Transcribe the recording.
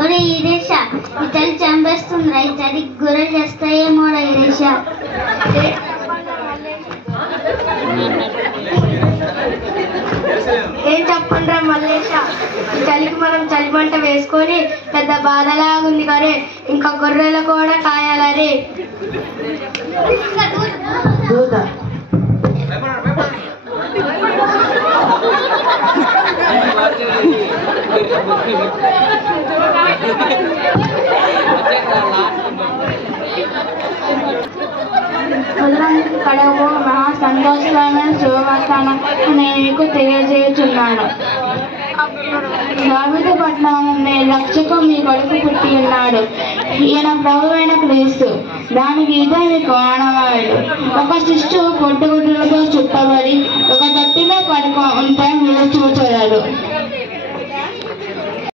ఒరే ఈరేష ఇతలు చంపేస్తుందిరా ఇతడి గొర్రెలు చేస్తాయేమోరా ఈరేష ఏం చెప్పండిరా మల్లేష ఈ చలికి మనం చలిమంట వేసుకొని పెద్ద బాధలాగుంది కానీ ఇంకా గొర్రెలు కూడా కాయాలరే కడవు మహా సంతోషమైన శుభవర్తనం నేను మీకు తెలియజేయుచున్నాను. దావీదు పట్టణంలో రక్షకు మీ కొడుకు పుట్టి ఉన్నాడు. ఈయన ప్రభువైన క్రీస్తు. దానికి ఇదే మీకు ఆనవాడు. ఒక శిష్యువు పొట్టుగుడ్డులతో చుట్టబడి ఒక తట్టిలో పడుకో ఉంటే మీరు చూచగలరు.